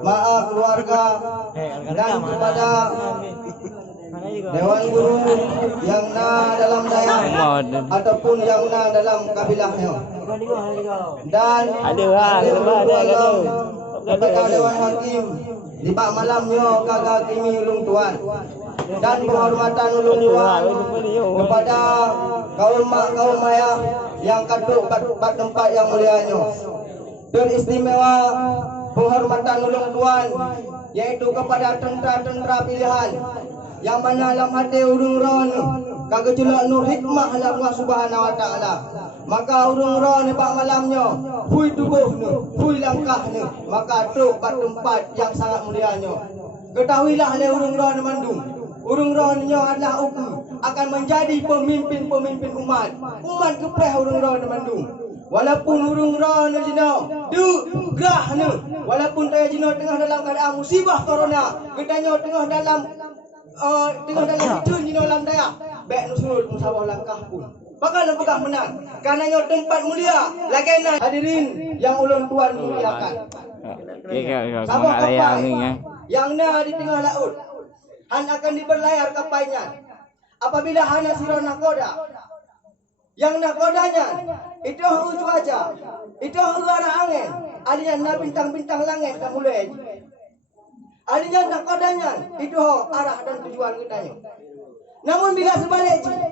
maaf keluarga dan kepada Dewan Guru yang dalam dayang ataupun yang dalam kabilahnya dan kepada Dewan Hakim di pak malamnya kagak kimi ulung tuan dan penghormatan ulung tuan kepada kaum mak kaum ayah yang kaduk bat tempat yang mulianya. Teristimewa penghormatan ulung tuan yaitu kepada tentera-tentera pilihan yang mana dalam hati urung ron kagak celak nur hikmah Allah Subhanahu wa taala. Maka urung ron pak malamnya hui tubuh ni, hui langkah ni, maka tu bat tempat yang sangat mulianya. Ketahuilah oleh urung ron mandung, urung ronnya adalah akan menjadi pemimpin-pemimpin umat kepreh urung ron mandung. Walaupun urung ron jino du gerah ni, walaupun saya jino tengah dalam keadaan musibah corona, katanya tengah dalam hidun jino dalam daya, baik nusul musabah langkah pun bakal pegang menang karena tempat mulia lagian hadirin yang ulun tuan muliakan. Sabah kapal yang di tengah laut han akan diberlayar kapainya apabila hana siro nakoda yang nakodanya itu hulu cuaca, itu hulu arah angin, alinya bintang-bintang langit tak mulai alinya nakodanya itu arah dan tujuan kitanya. Namun bila sebaliknya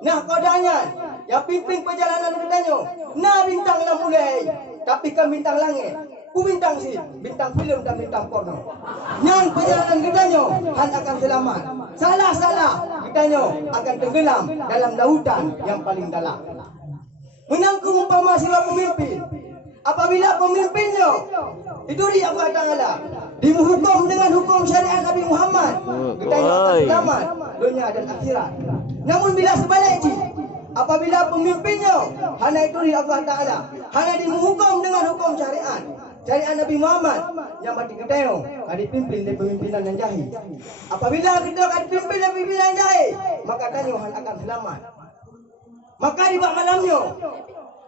nah kodanya yang pimpin perjalanan kitanya nah bintang lah mulai tapi kan bintang langit ku bintang sih bintang film dan bintang porno nyan perjalanan kitanya han akan selamat salah kitanya akan tenggelam dalam lautan yang paling dalam. Menangkung umpama sila pemimpin apabila pemimpinnya itu dia Allah Ta'ala dihukum dengan hukum syariat Nabi Muhammad kitanya akan selamat dunia dan akhirat. Namun bila sebaliknya apabila pemimpinnya hanya itu di Allah Ta'ala hanya dihukum dengan hukum syariat Nabi Muhammad yang mati keteo dipimpin dari pemimpinan yang jahil. Apabila kita akan dipimpin dari pemimpinan yang jahil maka tanya akan selamat. Maka di bak malamnya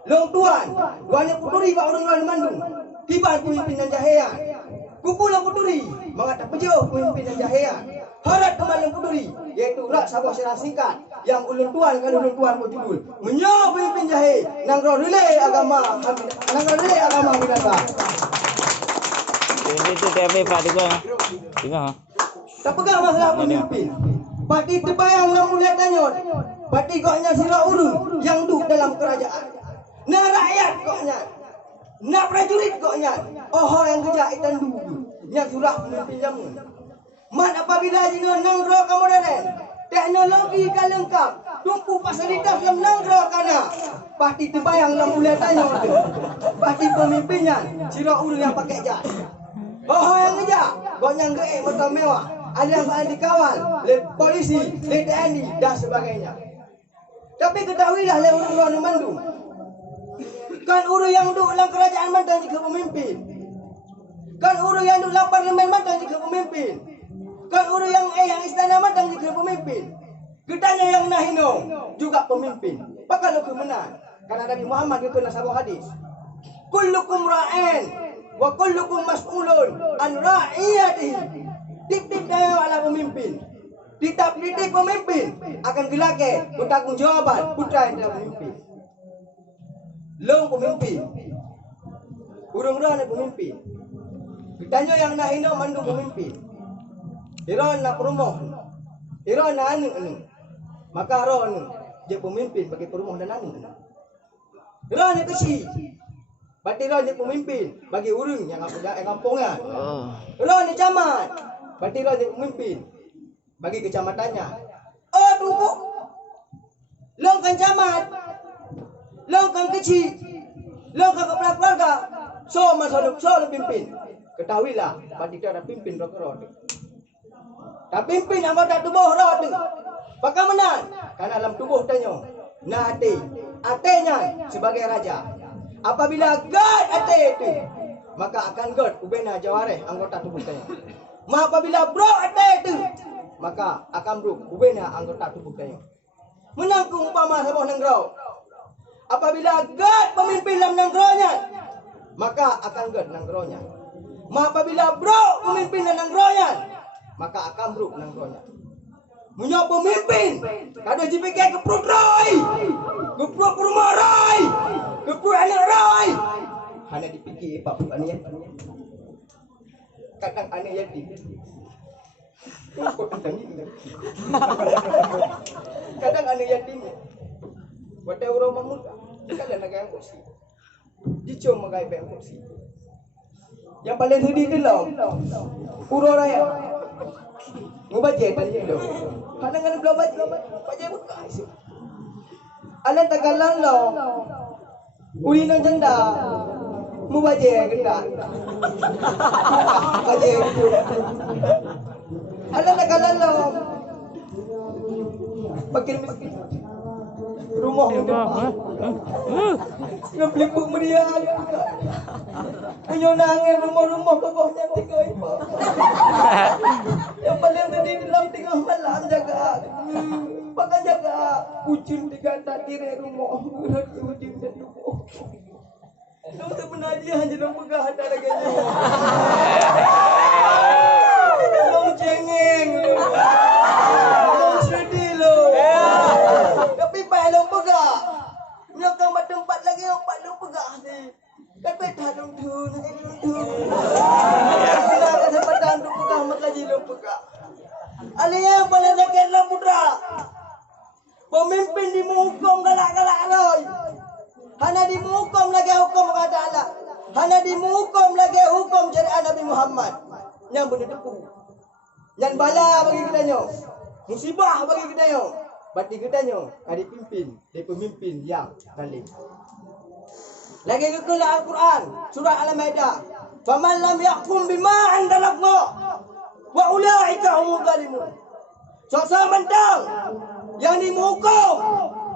long tuan duanya puturi bak orang Bandung tiba pemimpinan jahian kumpulan puturi mengatakan pejauh pemimpinan jahian harat kemalang puturi yaitu rak sabah secara singkat yang ulun tuan kalau ulun tuan berjudul menyo pemimpin jahe nangro relay agama binasa. Ini tu TV Pak tengok. Tak pegang masalah pemimpin. Pati terbayang nak mulia tanya. Pati koknya sira urung yang duduk dalam kerajaan. Nak rakyat koknya. Nak prajurit koknya. Oh yang kerja itan dulu. Yang surah pemimpin jamun. Mat apabila jino nangro kemoderan. Teknologi kan lengkap. Tumpu fasilitas dalam nangro kana. Pati terbayang nak mulia tanya. Pati pemimpinnya sira urung yang pakai jas. Oh yang kerja koknya ngei motor mewah. Ada yang soal dikawal oleh polisi, oleh TNI dan sebagainya. Tapi ketahuilah oleh orang-orang Mandung. Kan orang yang duduk dalam kerajaan Mandang juga pemimpin. Kan orang yang duduk dalam parlimen Mandang juga pemimpin. Kan orang yang istana Mandang juga pemimpin. Ketanya yang nahino juga pemimpin. Bakal lebih menang. Karena Nabi Muhammad itu nasabah hadis. Kullukum ra'in wa kullukum mas'ulun an ra'iyatihi. Titik daya ala pemimpin. Titik pemimpin akan gelake bertanggungjawab putra yang adalah pemimpin. Long pemimpin. Urung-urung pemimpin. Ditanya yang nak hina mandung pemimpin. Iran nak perumoh. Iran nak anu. Maka Iran dia pemimpin bagi perumoh dan anu. Iran yang kecil. Berarti Iran dia pemimpin bagi urung yang kampungan. Iran ni camat. Berarti Iran dia pemimpin bagi kecamatannya. Oh tunggu. Long kan camat. Long kan kecil. Long kan kepala keluarga. So pimpin. Ketahuilah, berarti dia ada pimpin roh. Tak pimpin anggota tubuh roh tu. Bagaimana? Karena dalam tubuh tanya. Nah atenya sebagai raja. Apabila God ate itu, maka akan God ubena jawareh anggota tubuh tanya. Apabila bro ate itu, maka akan bro ubena anggota tubuh tanya. Menangkung umpama sebuah nenggro. Apabila God pemimpin dalam nenggronya, maka akan God nenggronya. Apabila bro pemimpin dan nangroyan, maka akan bro nangroyan. Punya pemimpin, kada jipike keprut roy, keprut rumah roy, keprut anak roy. Hanya dipikir Pak Panian. Kadang anak yatim. Kadang anak yatim. Wate orang mamuda, kadang nak yang kursi. Dicom magai yang kursi. Yang paling sedih dalam Puro Raya. Ngubaje tadi tu. Kadang-kadang belum baca bekas. Alan tagalan lo. Uli nang janda. Ngubaje genda. Baje. Alan tagalan lo. Makin miskin. Rumah ngeblipuk meriah. Menyonangin rumah-rumah bawahnya tiga ibu. Yang paling tadi dalam tengah malam jaga. Pakai jaga kucing tiga tadi rumah. Berarti kucing dan rumah. Lu sebenarnya hanya dalam pegah ada lagi. Lu cengeng. Lu sedih lu. Tapi baik lu pegah. Nyokang mat tempat lagi empat lu pegah ni. Kan betah dong tu, Bila kesempatan untuk pegah maka jadi pegah. Aliyah paling sakit lah putra. Pemimpin dimuhukum galak-galak roy. Hanya dimuhukum lagi hukum kata Allah. Hanya dimuhukum lagi hukum syariat Nabi Muhammad. Yang benar tepu. Yang bala bagi kita nyo. Musibah bagi kita nyo. Berarti kita nyo ada pimpin, dia pemimpin yang zalim. Lagi kekala Al-Quran surah Al-Maidah. Faman lam yahkum bima anzalallah wa ulaika humul zalimun. So mentang yang dihukum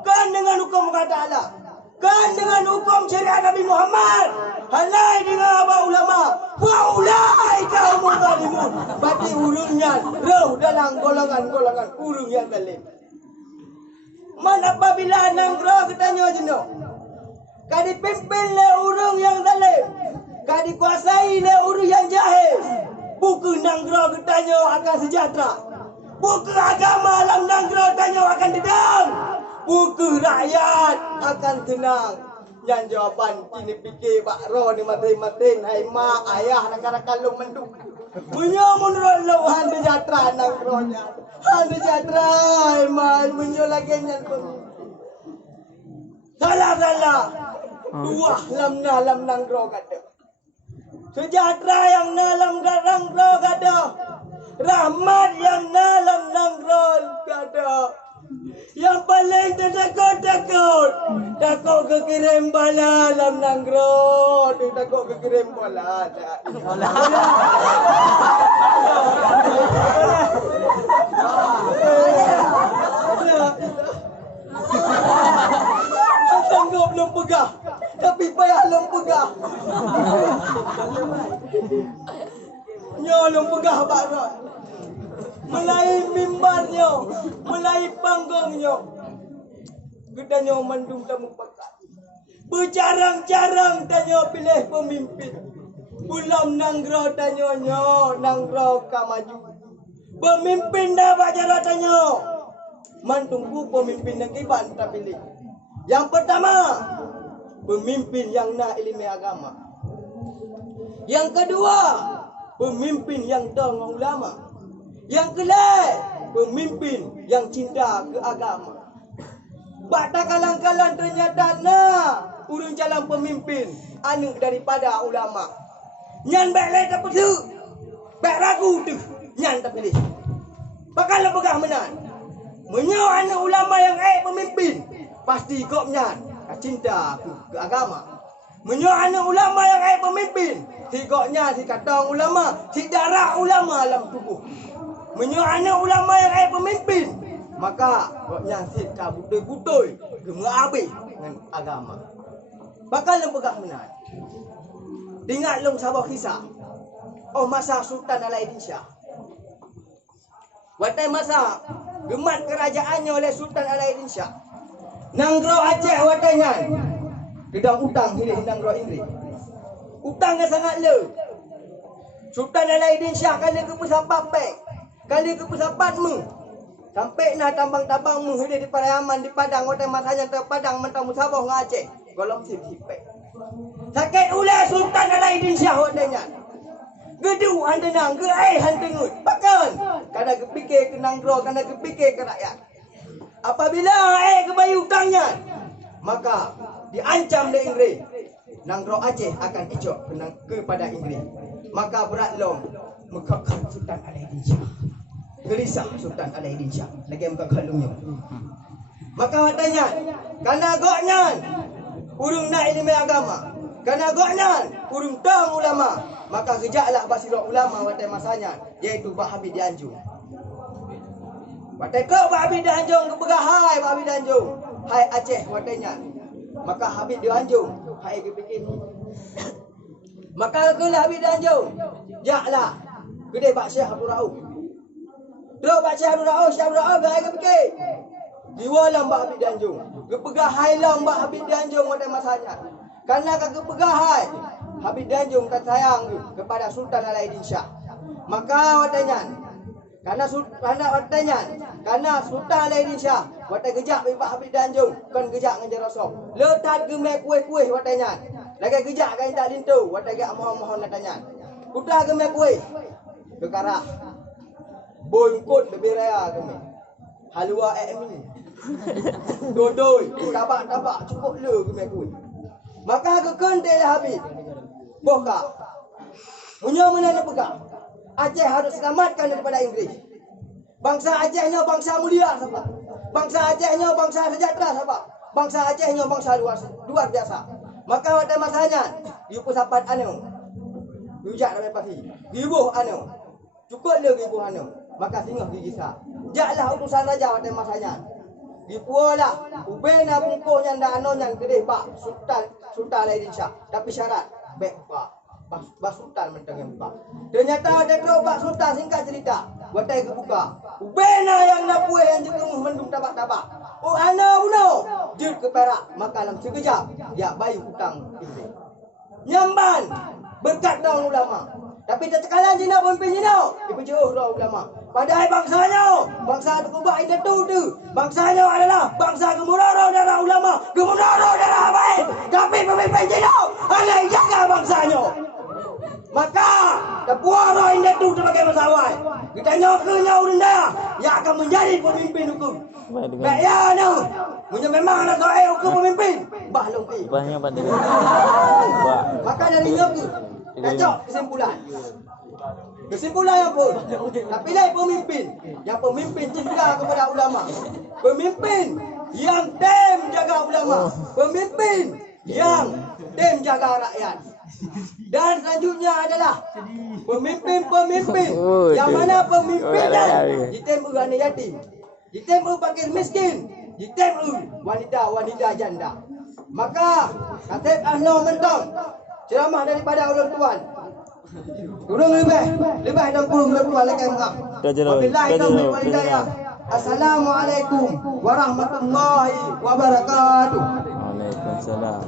kan dengan hukum kata Allah, kan dengan hukum syariat Nabi Muhammad, halai dengan abah ulama, wa ulaika humul zalimun. Berarti urungnya roh dalam golongan-golongan urung yang zalim. Man apabila nanggro ketanya jenuh. Kadi pimpin le urung yang zalim. Kadi kuasai le urung yang jahil. Buku nanggro ketanya akan sejahtera. Buku agama alam nanggro tanya akan dedang. Buku rakyat akan tenang. Yang jawapan kini fikir Pak Ro ni matin-matin. Hai mak, ayah, rakan-rakan lu menduk. Punya menurut lu han sejahtera nanggro-nya. Han sejahtera, hai mak. Punya lagi yang salah. Dua lam nanggro kata. Sejahtera yang nalam nanggro kata. Rahmat yang nalam nanggro kata. Yang paling takut. Takut kekirim bala lam nanggro. Takut kekirim bala. Sanggup belum pegah. Tapi payah belum pegah. Nyo belum pegah Pak Roy. Mulai mimbarnya, mulai panggungnya. Kita nyo mandung tamu pekat. Berjarang-jarang tanya pilih pemimpin. Bulam nanggro tanya nyo, nanggro ka maju. Pemimpin dah bacara tanya. Mantungku pemimpin negeri bantah pilih. Yang pertama, pemimpin yang nak ilmu agama. Yang kedua, pemimpin yang dengan ulama. Yang ketiga, pemimpin yang cinta ke agama. Bata kalang-kalang ternyata urung jalan pemimpin anu daripada ulama. Nyan baik lain tak perlu. Baik ragu tu, nyan tak pilih. Bakal pegah menang. Menyo anak ulama yang pemimpin. Pasti kopnya cinta ke agama. Menyo anak ulama yang pemimpin. Si kopnya si kata ulama, si darah ulama dalam tubuh. Menyo anak ulama yang pemimpin. Maka kopnya si kabutoi-butoi gemabih dengan agama. Bakal pegah menang. Ingat long sabah kisah. Oh masa Sultan Alauddin Shah. Waktu masa gemat kerajaannya oleh Sultan Alauddin Shah. Nanggro Aceh watanya. Gedang utang ini nanggro Ingrid. Utangnya sangat le. Sultan Alauddin Shah kali ke pesawat pek. Kali ke pesawat mu. Sampai nak tambang-tambang mu di Pariaman di Padang hotel masanya ter Padang mentang musabah ngaceh. Golong sip-sipek. Sakit ulah Sultan Alauddin Shah hotelnya. Gedu handenang, ge handengut. Pakan. Kada kepikir ke nanggro, kada kepikir ke rakyat. Apabila kebayu hutangnya, maka diancam oleh Inggeris. Nanggro Aceh akan icok kepada Inggeris. Maka berat long mengkakal Sultan Alauddin Shah. Gerisah Sultan Alauddin Shah. Lagi mengkakal lumnya. Maka katanya, karena goknya urung nak ilmu agama. Karena goknya urung tahu ulama. Maka kejaklah basirah ulama pada masanya, iaitu Pak Habib Dianjung. Pada kau Pak Habib Dianjung kepegahai Pak Habib Dianjung. Hai Aceh watanya. Maka Habib Dianjung hai kepikir. Maka kelah Habib Dianjung. Jaklah gede Pak Syekh Abdul Rauf. Terus Pak Syekh Abdul Rauf, Syekh Abdul Rauf hai kepikir. Diwalam Pak Habib Dianjung. Kepegahai lam Pak Habib Dianjung pada masanya. Karena kepegahai Habib Dianjung tak sayang kepada Sultan Alauddin Shah. Maka watanya, karena Sultan Alauddin Shah, watai kejak Pak Habib Dianjung, kan kejak ngejar Rasul. Letak gemek kuih-kuih watanya. Lagi kejak kan tak lintu, watai gak mohon-mohon natanya. Kuda gemek kuih, kekara. Bongkot lebih raya gemek. Halua ini. Dodoi, tabak-tabak cukup le gemek kuih. Maka kekendai Habib. Boka. Punya mana nak pegang? Aceh harus selamatkan daripada Inggeris. Bangsa Acehnya bangsa mulia sebab. Bangsa Acehnya bangsa sejahtera sebab. Bangsa Acehnya bangsa luar biasa. Maka pada masanya, you pesapat anu. Rujak dalam pagi. Gibuh anu. Cukup le gibuh anu. Maka singgah gigisa. Jaklah utusan raja pada masanya. Dipualah. Ubena bungkuhnya dan anonya gede Pak Sultan Alauddin Shah. Tapi syarat. Baik Pak Sultan mentang yang buka. Ternyata ada dua Pak Sultan singkat cerita. Watai kebuka. Ubena yang nak puai yang juga mendung tabak-tabak. Oh ana buno. Jut ke Perak. Maka dalam sekejap. Dia bayu hutang Inggeris. Nyamban. Berkat daun ulama. Tapi tertekalan Cina pemimpin Cina. Dipujuh daun ulama. Padahal bangsa terkubah itu tu. Bangsanya adalah bangsa Gemuruh darah ulama. Gemuruh darah baik. Tapi pemimpin Cina hanya jaga bangsanya. Maka terpuara ini tu sebagai masawai. Kita nyoknya urunda yang akan menjadi pemimpin hukum. Baik ya no. Punya memang anak saya hukum pemimpin. Bah longki. Banyak pada. Maka dari nyoknya kacau kesimpulan. Kesimpulan yang pun, tapi pilih pemimpin yang pemimpin cinta kepada ulama, pemimpin yang tem jaga ulama, pemimpin yang tem jaga rakyat. Dan selanjutnya adalah pemimpin-pemimpin yang mana pemimpinnya ditem anak yatim, ditem fakir miskin, ditem wanita-wanita janda. Maka Khatib Ahno mentang ceramah daripada ulun tuan. Kurang lebih 60 lebih lagi maaf. Wabillahi taufiq wal hidayah. Assalamualaikum warahmatullahi wabarakatuh. Waalaikumsalam.